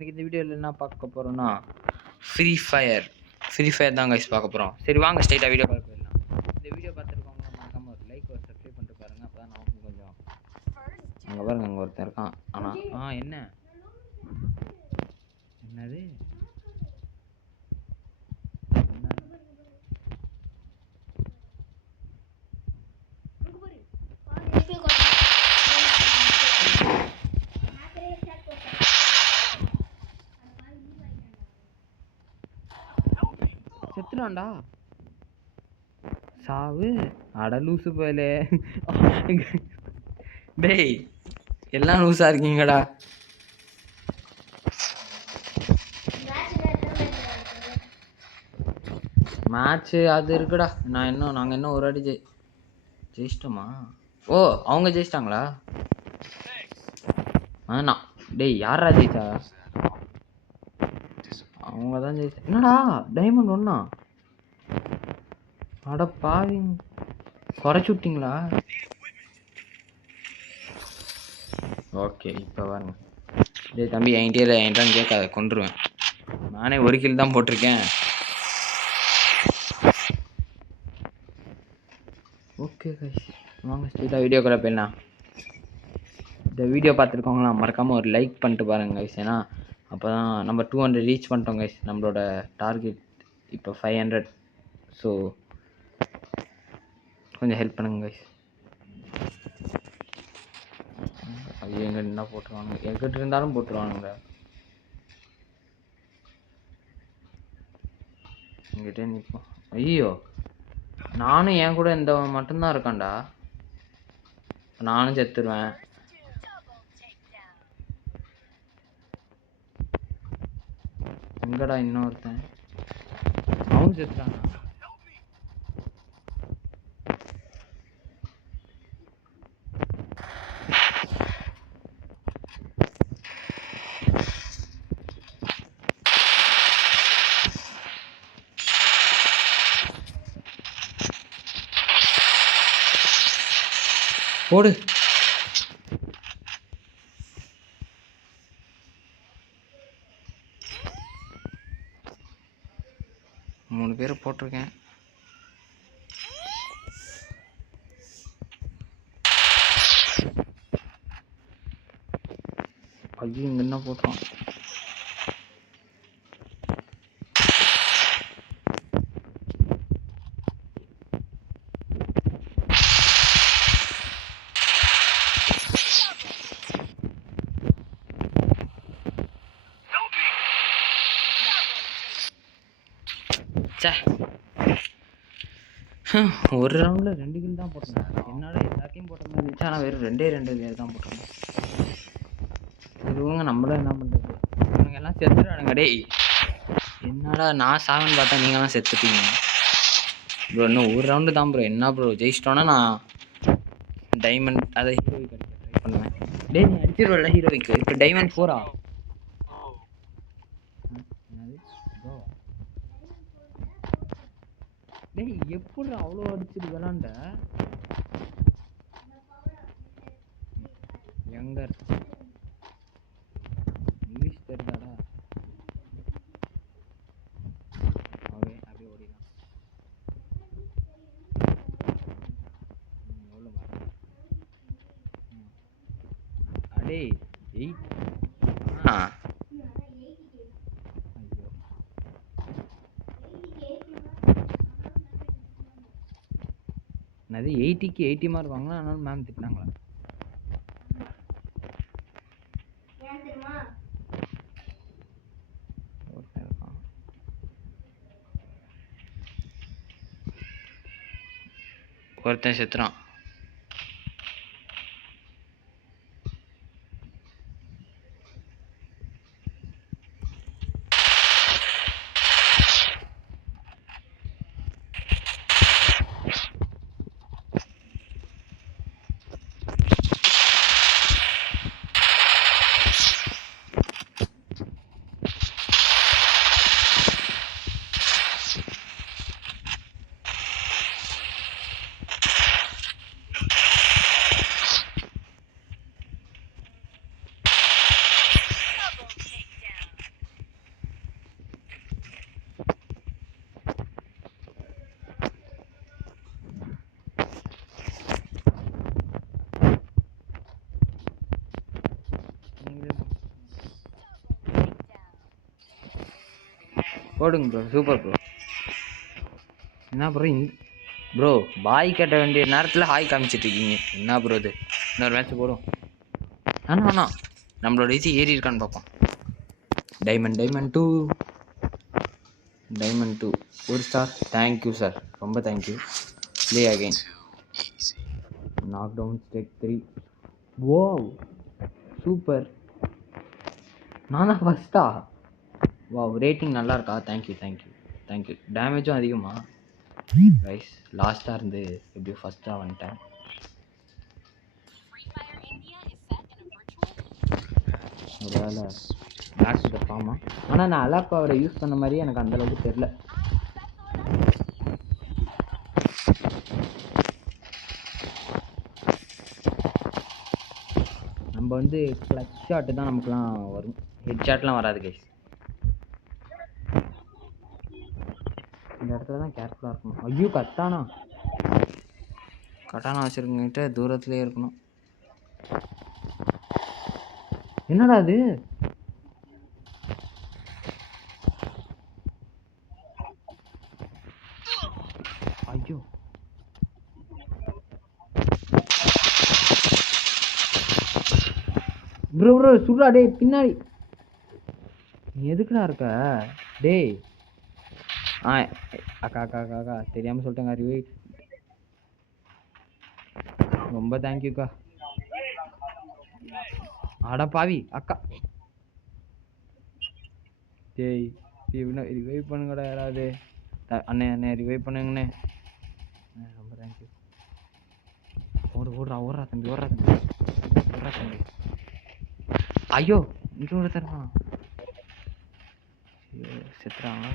இன்னைக்கு இந்த வீடியோவில் என்ன பார்க்க போகிறோம்னா ஃப்ரீ ஃபயர் தான் கைஸ் பார்க்க போகிறோம். சரி வாங்க ஸ்ட்ரைட்டாக வீடியோ பார்க்க போயிடலாம். இந்த வீடியோ பார்த்துருக்கவங்க மறக்காமல் ஒரு லைக் ஒரு சப்ஸ்கிரைப் பண்ணிட்டு பாருங்க. அப்போ தான் நமக்கு கொஞ்சம் அங்கே பாருங்க, அங்கே ஒருத்தன் இருக்கான். ஆனால் என்னது செத்துறான்டா சாவு அட லூசு போலே. டேய் எல்லாம் லூஸாக இருக்கீங்கடா. மேட்ச்சு அது இருக்குடா. நாங்கள் இன்னும் ஒரு வாட்டி ஜெயிச்சிட்டோமா? ஓ அவங்க ஜெயிச்சிட்டாங்களா? நான் டேய் யாரா ஜெயிச்சா? அவங்க தான் ஜெயிச்சா. என்னடா டைமண்ட் ஒன்னா? அட பாவிங், குறைச்சி விட்டீங்களா? ஓகே இப்போ பாருங்க. டேய் தம்பி என்கிட்டன்னு கேட்காத, கொண்டுருவேன். நானே ஒரு கில் தான் போட்டிருக்கேன். ஓகே கைஸ் வாங்க ஸ்ட்ரைட்டாக வீடியோ கூட போயிடலாம். இந்த வீடியோ பார்த்துருக்கவங்களாம் மறக்காமல் ஒரு லைக் பண்ணிட்டு பாருங்கள் கைஸ். ஏன்னா அப்போ தான் நம்ம 200 ரீச் பண்ணிட்டோம் கைஸ். நம்மளோட டார்கெட் இப்போ 500. ஸோ கொஞ்சம் ஹெல்ப் பண்ணுங்க கைஸ். ஐயோ எங்கிட்ட என்ன போட்டுருவானுங்க, எங்கிட்ட இருந்தாலும் போட்டுருவானுங்க. எங்கிட்டே நிற்போம். ஐயோ நானும் என் கூட இந்த மட்டும்தான் இருக்கான்டா. நானும் செத்துருவேன். எங்கடா இன்னொருத்தன்? அவன் செத்துறான். போடு. மூணு பேரை போட்டிருக்கேன். ஐயோ இங்கே என்ன போட்டான்? ஒரு ரவுண்டில் 2 கில் தான் போட்டேன். என்னடா எல்லாத்தையும் போட்ட மாதிரி இருந்துச்சு. ஆனால் வெறும் 2 பேர் தான் போட்டாங்க. இதுவங்க நம்மளும் என்ன பண்ணுறது? இவங்க எல்லாம் செத்துறானுங்க. டேய் என்னடா நான் சாவன்னு பார்த்தா நீங்களாம் செத்துட்டீங்க ப்ரோ. இன்னும் ஒரு ரவுண்டு தான் ப்ரோ. என்ன ப்ரோ ஜெயிச்சிட்டோன்னா நான் டைமண்ட் அதை ஹீரோய்க்கு அடிக்க ட்ரை பண்ணுவேன். டேய் நீ அடிச்சிருவல ஹீரோய்க்கு. இப்போ டைமண்ட் 4 டேய் எப்படி அவ்வளோ அடிச்சிட்டு விளாண்ட? எங்க இங்கிலீஷ் தெரிஞ்சாடா? அப்படியே ஓடிடலாம். எவ்வளோ மார்க்? அடே 8. அது 80க்கு 80 மார்க் வாங்கினா அதனால மேம் திட்டினாங்களா? ஒருத்தன் செத்துறான். போடுங்க ப்ரோ, சூப்பர் ப்ரோ. என்ன ப்ரோ ப்ரோ பாய் கட்ட வேண்டிய நேரத்தில் ஹாய் காமிச்சிட்டு இருக்கீங்க, என்ன ப்ரோ இது? இன்னொரு மேட்ச் போடும். ஆனா நம்மளோட இது ஏறி இருக்கான்னு பார்ப்போம். Diamond 2 1 star. தேங்க்யூ சார், ரொம்ப thank you. Play again. Knock down stack 3. Oh super, நான் தான் ஃபஸ்ட்டா? வா, ரேட்டிங் நல்லா இருக்கா? தேங்க்யூ. டேமேஜும் அதிகமா? ரைஸ், லாஸ்ட்டாக இருந்து எப்படியும் ஃபஸ்ட்டாக வந்துட்டேன். ஒரு வேலை பேக் டு த ஃபார்மா. ஆனால் நான் அலாக் பவரை யூஸ் பண்ண மாதிரியே எனக்கு அந்தளவுக்கு தெரில. நம்ம வந்து கிளச் ஷாட்டு தான் நமக்குலாம் வரும், ஹெட் ஷாட்லாம் வராது கைஸ். இந்த இடத்துல தான் கேர்ஃபுல்லாக இருக்கணும். ஐயோ கட்டானா வச்சுருக்கிட்ட தூரத்துலேயே இருக்கணும். என்னடா அது? ஐயோ ப்ரோ சுடுறா டேய் பின்னாடி. நீ எதுக்குடா இருக்க டேய்? அக்கா தெரியாமல் சொல்லிட்டேங்க அறிவு. ரொம்ப தேங்க்யூக்கா. அட பாவி அக்கா. டேய் ரிவைவ் பண்ணுங்கடா யாராவது. அண்ணே ரிவைவ் பண்ணுங்கண்ணே. ரொம்ப தேங்க்யூ. ஓடுறா தம்பி. ஐயோ இங்கே ஒரு தருவான். செத்துறாங்க.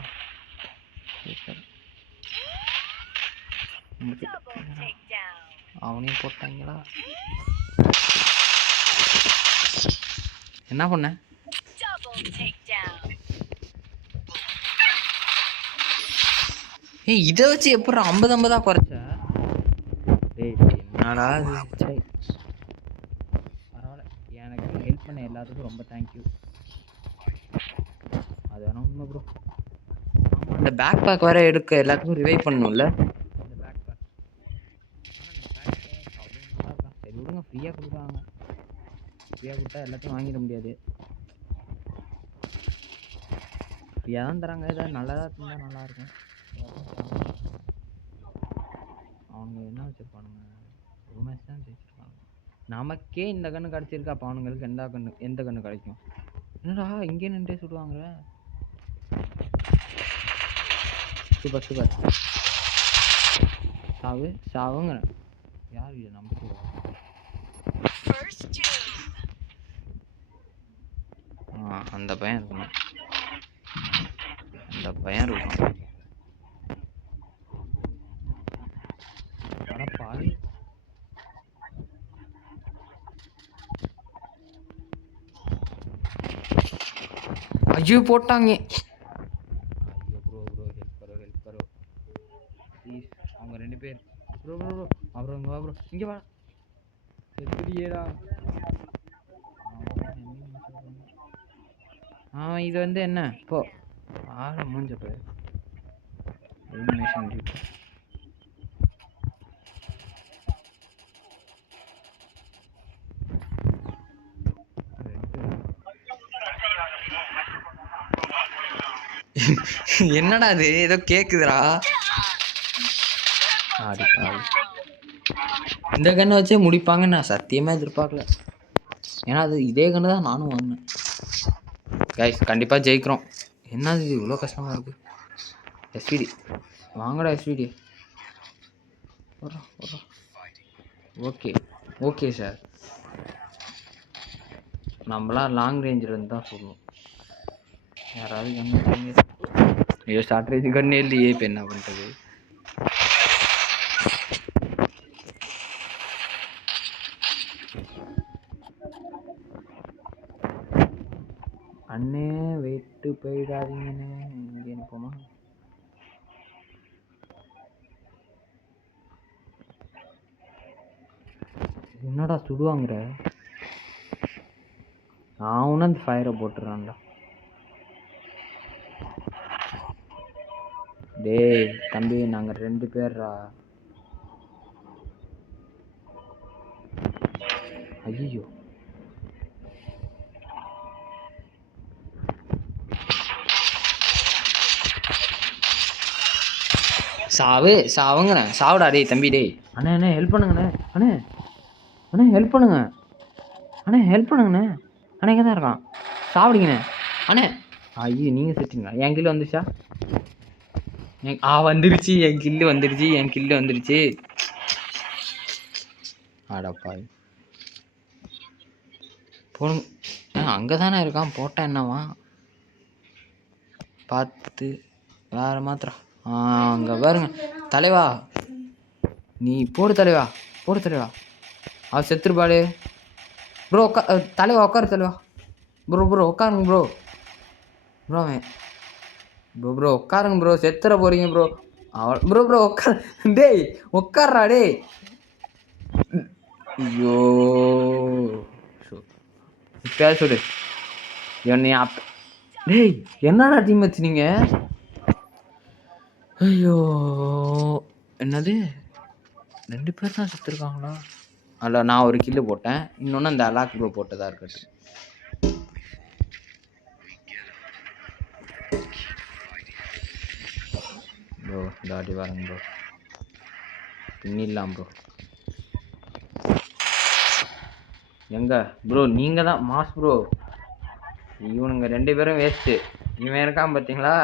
அவனையும் போட்டாங்களா? என்ன பண்ண? ஏய் இதை வச்சு எப்படி 50 குறைச்ச? டேய் என்னடா இது? பரவாயில்ல, எனக்கு ஹெல்ப் பண்ண எல்லாத்துக்கும் ரொம்ப தேங்க்யூ. அது வேணா உண்மை ப்ரோ. இந்த பேக் பேக் வேற எடுக்க எல்லாத்துக்கும் ரிவைவ் பண்ணணும்ல. இந்த பேக் பேக் சரி விடுங்க, ஃப்ரீயாக கொடுக்குறாங்க. ஃப்ரீயாக கொடுத்தா எல்லாத்தையும் வாங்கிட முடியாது. ஃப்ரீயாக தான் தராங்க, ஏதாவது நல்லதாக இருந்தால் நல்லாயிருக்கும். அவங்க என்ன வச்சுருப்பானுங்க, ஒரு மேட்ச் தான் ஜெயிச்சிருக்காங்க. நமக்கே இந்த கன்று கிடச்சிருக்கா, அப்போ அவனுங்களுக்கு எந்த கன்று கிடைக்கும்? என்னடா இங்கே நின்றே சுடுவாங்க. சூப்பர் சாவுங்க. யார் இது? நம்ம அந்த பையன் இருக்கணும். பாவி. ஐயோ போட்டாங்க. ஐயோ ப்ரோ ஹெல்ப் கரோ ப்ளீஸ். அவங்க 2 பேர். ப்ரோ அப்புறம் இங்கே வா ப்ரோ, இங்கே வா. செத்துடியேடா. இது வந்து என்ன இப்போ ஆள மூஞ்ச பேர் எலிமினேஷன் ஜீப். என்னடா அது ஏதோ கேக்குதுடா. இந்த கண்ணை வச்சே முடிப்பாங்கன்னு நான் சத்தியமா எதிர்பார்க்கல. ஏன்னா அது இதே கண்ணு தான் நானும் வாங்கினேன். கைஸ் கண்டிப்பா ஜெயிக்கிறோம். என்னது இது இவ்வளோ கஷ்டமா இருக்கு? எஸ்பிடி வாங்கடா, எஸ்பிடி. Okay sir. நம்மளாம் லாங் ரேஞ்சில் இருந்து தான் சொல்லணும். யாராவது கண்ணு ஐயோ ஷார்ட் ரேஞ்சு கண்ணே இல்லையே, இப்போ என்ன பண்ணுறது? அண்ணே வெயிட்டு போயிடாதீங்கண்ணே. இங்கே நிற்போமா? என்னடா சுடுவாங்கிற? நான் அந்த ஃபயரை போட்டுறான்டா. டேய் தம்பி நாங்கள் 2 பேர்ரா. ஐயோ சாவுங்கண்ணே சாவுடா டேய் தம்பி டேய். அண்ணே ஹெல்ப் பண்ணுங்கண்ணே. அண்ணே ஹெல்ப் பண்ணுங்க. ஹெல்ப் பண்ணுங்கண்ணே. இங்கே தான் இருக்கான். சாப்பிடுங்கண்ணே. அண்ணே ஐயோ நீங்கள் செட்டிங்களா? என் கில்லு வந்துச்சா? வந்துருச்சு. என் கில்லு வந்துருச்சு. ஆடாப்பா போடுங்க. அங்கே தானே இருக்கான். போட்டால் என்னவா பார்த்து வேறு மாத்திரம். அங்கே பாருங்க தலைவா. நீ போடு தலைவா. அவள் செத்துருப்பாளே ப்ரோ. தலைவா உட்காரு தலைவா. ப்ரோ உட்காருங்க ப்ரோ. ப்ரோ உட்காருங்க ப்ரோ. செத்துற போறீங்க ப்ரோ. அவள் ப்ரோ உட்கார். டேய் உட்கார்றா டேய். ஐயோ பேசுடு என்னை டேய் என்னடா டீம் வச்சுனீங்க? ஐயோ என்னது 2 பேர் தான் செத்துருக்காங்களா? அதில் நான் ஒரு கில்லு போட்டேன். இன்னொன்று அந்த அலாக் ப்ரோ போட்டதாக இருக்கட்டும். ப்ரோ தாடி வரேங்க ப்ரோ. பின்னிடலாம் ப்ரோ. எங்க ப்ரோ நீங்கள் தான் மாஸ் ப்ரோ. இவனுங்க 2 பேரும் வேஸ்ட்டு. இவன் இருக்கான் பார்த்தீங்களா?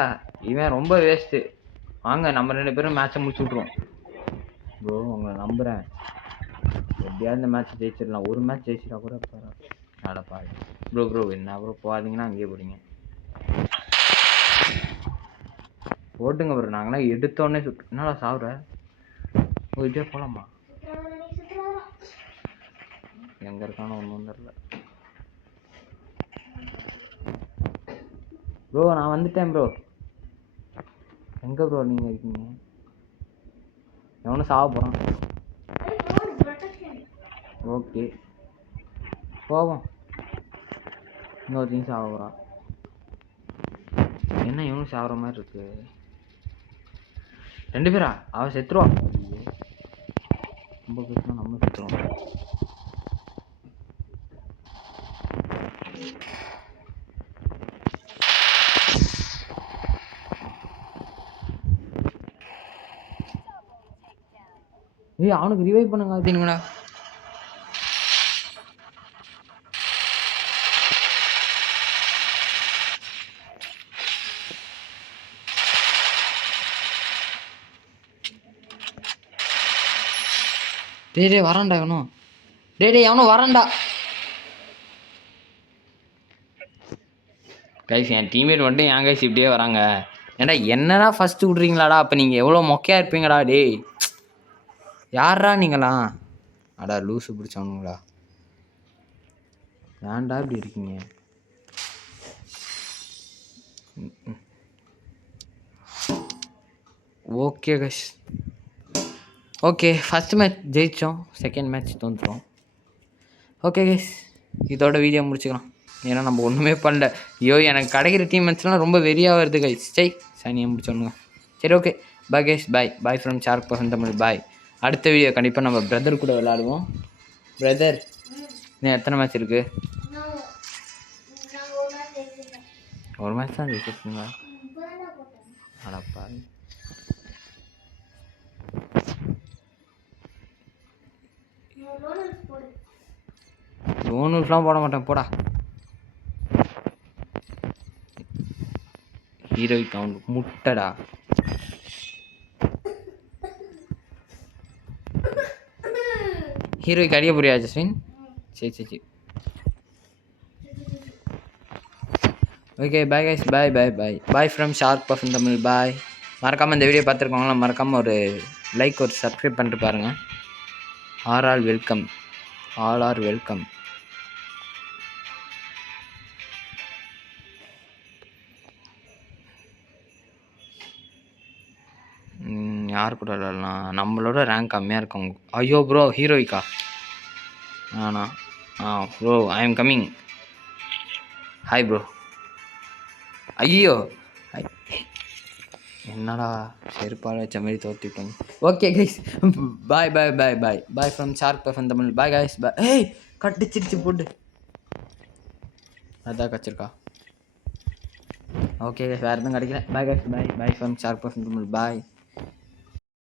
இவன் ரொம்ப வேஸ்ட்டு. வாங்க நம்ம 2 பேரும் மேட்சை முடிச்சு விட்ருவோம் ப்ரோ. உங்களை நம்புகிறேன். எப்படியாவது இந்த மேட்ச் ஜெயிச்சிடலாம். ஒரு மேட்ச் ஜெயிச்சிட்டா கூட நடப்பா ப்ரோ. என்ன ப்ரோ போகாதீங்கன்னா அங்கேயே போடுங்க. போட்டுங்க ப்ரோ. நாங்களாம் எடுத்தோடனே என்னடா சாப்பிட்ற? போயிட்டே போகலாமா? எங்கே இருக்கானோ ஒன்றும் தெரில ப்ரோ. நான் வந்துட்டேன் ப்ரோ. எங்கே ப்ரோ நீங்கள் இருக்கீங்க? எவனும் சாவ போகிறான். ஓகே போவோம். இன்னொருத்தையும் சாவ போகிறான். என்ன இவனும் சாகிற மாதிரி இருக்கு. 2 பேரா? அவன் செத்துருவா. ரொம்ப பேசுனா நம்ம செத்துருவோம். ஏய் அவனுக்கு ரிவைவ் பண்ணுங்க அப்படின்னுங்கடா. டேய் வரான்டா இவனும். டேய் அவனும் வரான்டா. கைஸ் என் டீம்மேட் வந்துட்டு ஏன் கைஸ் இப்படியே வராங்க? ஏன்டா என்னடா ஃபஸ்ட்டு விட்றீங்களாடா? அப்போ நீங்கள் எவ்வளோ மொக்கையாக இருப்பீங்கடா டேய். யாரா நீங்களாம்? அடா லூஸு பிடிச்சவனுங்களா. ஏன்டா இப்படி இருக்கீங்க? Okay guys. Okay first match ஜெயித்தோம். செகண்ட் மேட்ச் தோற்றுறோம். ஓகே கைஸ் இதோட வீடியோ முடிச்சுக்கலாம். ஏன்னா நம்ம ஒன்றுமே பண்ணல. ஐயோ எனக்கு கிடைக்கிற டீம் மேட்ச்லாம் ரொம்ப வெறியாக வருது கைஸ். சனியை முடிச்சோன்னுங்க. சரி okay bye guys. Bye from shark person Tamil. Bye. அடுத்த வீடியோ கண்டிப்பாக நம்ம பிரதர் கூட விளாடுவோம். பிரதர் இன்னும் எத்தனை மேட்ச் இருக்குது? ஒரு மேட்ச் தான் ஜெயிச்சிருக்கீங்களா? அடப்பா லோனுலாம் போட மாட்டேன் போடா. Heroic count முட்டடா. ஹீரோயிக் அடிக்க போறியா ஜஸ்வின்? சரி okay bye guys. Bye from shark person Tamil. Bye. மறக்காமல் இந்த வீடியோ பார்த்துருக்கவங்களா மறக்காமல் ஒரு லைக் ஒரு சப்ஸ்கிரைப் பண்ணிட்டு பாருங்கள். All welcome. All are welcome. யார் கூட விளாட்லாம்? நம்மளோட ரேங்க் கம்மியாக இருக்கவங்க. ஐயோ ப்ரோ ஹீரோயிக்கா? Bro I am coming. Hi bro. ஐயோ என்னடா செருப்பால் வச்ச மாதிரி தோற்றிட்டாங்க. Okay guys, bye bye bye bye bye from shark puffin Tamil. Bye guys, bye. ஏய் கட்டிச்சிருச்சு போட்டு, அதான் கச்சிருக்கா. ஓகே கைஸ், வேறு எதுவும் கிடைக்கல. Bye guys, bye bye from shark puffin Tamil. Bye.